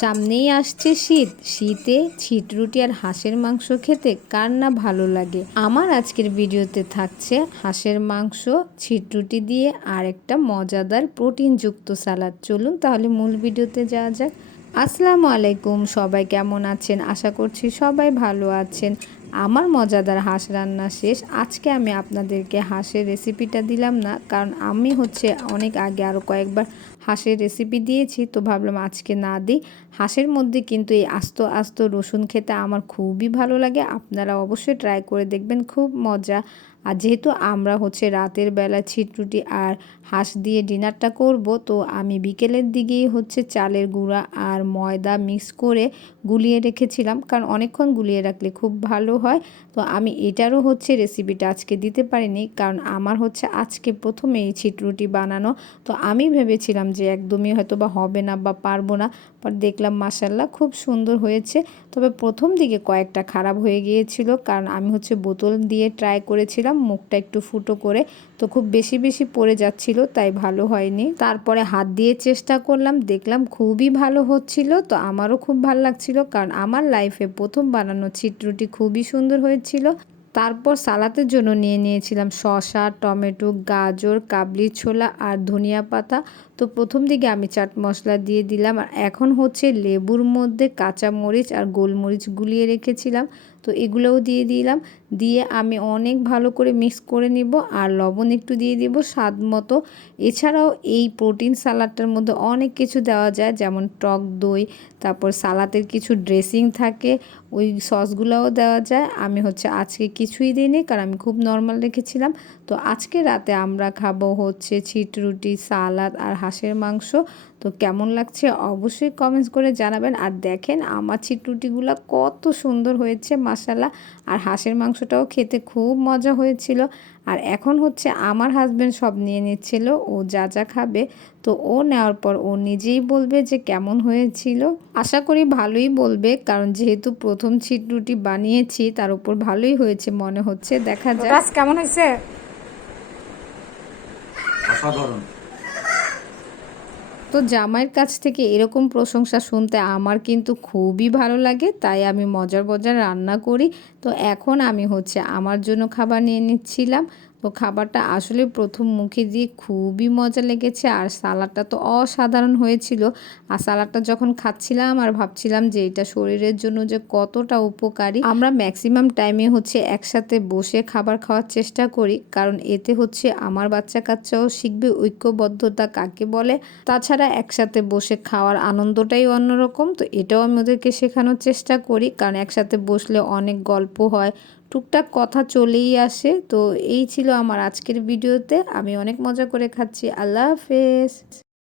সামনেই আসছে শীত। শীতে ছিট রুটি আর হাঁসের মাংস খেতে কার না ভালো লাগে? আমার আজকের ভিডিওতে থাকছে হাঁসের মাংস ছিট রুটি দিয়ে আর একটা মজাদার প্রোটিনযুক্ত সালাদ। চলুন তাহলে মূল ভিডিওতে যাওয়া যাক। আসসালামু আলাইকুম, সবাই কেমন আছেন? আশা করছি সবাই ভালো আছেন। আমার মজাদার হাঁস রান্না শেষ। আজকে আমি আপনাদেরকে হাঁসের রেসিপিটা দিলাম না, কারণ আমি হচ্ছে অনেক আগে আরও কয়েকবার হাঁসের রেসিপি দিয়েছি, তো ভাবলাম আজকে না দিই। হাঁসের মধ্যে কিন্তু এই আস্ত আস্ত রসুন খেতে আমার খুবই ভালো লাগে, আপনারা অবশ্যই ট্রাই করে দেখবেন, খুব মজা। আর যেহেতু আমরা হচ্ছে রাতের বেলা ছিটরুটি আর হাঁস দিয়ে ডিনারটা করব, তো আমি বিকেলের দিকেই হচ্ছে চালের গুঁড়া আর ময়দা মিক্স করে গুলিয়ে রেখেছিলাম, কারণ অনেকক্ষণ গুলিয়ে রাখলে খুব ভালো হয়। তো আমি এটারও হচ্ছে রেসিপিটা আজকে দিতে পারিনি, কারণ আমার হচ্ছে আজকে প্রথমে এই ছিটরুটি বানানো। তো আমি ভেবেছিলাম যে একদমই হয়তো বা হবে না বা পারব না বাট দেখলাম মাসাল্লাহ খুব সুন্দর হয়েছে। তবে প্রথম দিকে কয়েকটা খারাপ হয়ে গিয়েছিল, কারণ আমি হচ্ছে বোতল দিয়ে ট্রাই করেছিলাম, মুখটা একটু ফুটো করে, তো খুব বেশি বেশি পড়ে যাচ্ছিল, তাই ভালো হয়নি। তারপরে হাত দিয়ে চেষ্টা করলাম, দেখলাম খুবই ভালো হচ্ছিল, তো আমারও খুব ভালো লাগছিল, কারণ আমার লাইফে প্রথম বানানো ছিটরুটি খুবই সুন্দর হয়েছিল। তারপর সালাতের জন্য নিয়ে নিয়েছিলাম শসা, টমেটো, গাজর, কাবলি, ছোলা আর ধনিয়া পাতা। তো প্রথম দিকে আমি চাট মশলা দিয়ে দিলাম আর এখন হচ্ছে লেবুর মধ্যে কাঁচা মরিচ আর গোলমরিচ গুলিয়ে রেখেছিলাম। তো এগুলোও দিয়ে দিলাম। দিয়ে আমি অনেক ভালো করে মিক্স করে নিব আর লবণ একটু দিয়ে দিব স্বাদ মতো। এছাড়াও এই প্রোটিন সালাডটার মধ্যে অনেক কিছু দেওয়া যায়, যেমন টক দই, তারপর সালাতের কিছু ড্রেসিং থাকে, ওই সসগুলোও দেওয়া যায়। আমি হচ্ছে আজকে কিছুই দিইনি কারণ আমি খুব নর্মাল রেখেছিলাম। তো আজকে রাতে আমরা খাব হচ্ছে ছিট রুটি সালাদ আর হাঁসের মাংস। তো কেমন লাগছে অবশ্যই কমেন্টস করে জানাবেন। আর দেখেন আমার ছিটরুটিগুলো কত সুন্দর হয়েছে মাসালা আর হাঁসের মাংসটাও খেতে খুব মজা হয়েছিল। আর এখন হচ্ছে আমার হাজব্যান্ড সব নিয়ে নিচ্ছিল ও যা যা খাবে। তো ও নেওয়ার পর ও নিজেই বলবে যে কেমন হয়েছিল। আশা করি ভালোই বলবে কারণ যেহেতু প্রথম ছিটরুটি বানিয়েছি তার উপর ভালোই হয়েছে মনে হচ্ছে। দেখা যাক। কেমন হয়েছে? অসাধারণ। তো জামাইয়ের কাছ থেকে এরকম প্রশংসা শুনতে আমার কিন্তু খুবই ভালো লাগে, তাই আমি মজার মজার রান্না করি। তো এখন আমি হচ্ছে আমার জন্য খাবার নিয়ে নিচ্ছিলাম। তো খাবারটা আসলে প্রথম মুখে দিয়ে খুবই মজা লেগেছে, আর সালাডটা তো অসাধারণ হয়েছিল। আর সালাডটা যখন খাচ্ছিলাম আর ভাবছিলাম যে এটা শরীরের জন্য যে কতটা উপকারী, আমরা ম্যাক্সিমাম টাইমে হচ্ছে একসাথে বসে খাবার খাওয়ার চেষ্টা করি। কারণ এতে হচ্ছে আমার বাচ্চা কাচ্চাও শিখবে ঐক্যবদ্ধতা কাকে বলে। তাছাড়া একসাথে বসে খাওয়ার আনন্দটাই অন্যরকম। তো এটাও আমি ওদেরকে শেখানোর চেষ্টা করি। কারণ একসাথে বসলে অনেক গল্প হয় টুকটাক কথা চলেই আসে। তো এই ছিল আমার আজকের ভিডিওতে। আমি অনেক মজা করে খাচ্ছি। আল্লাহ হাফেজ।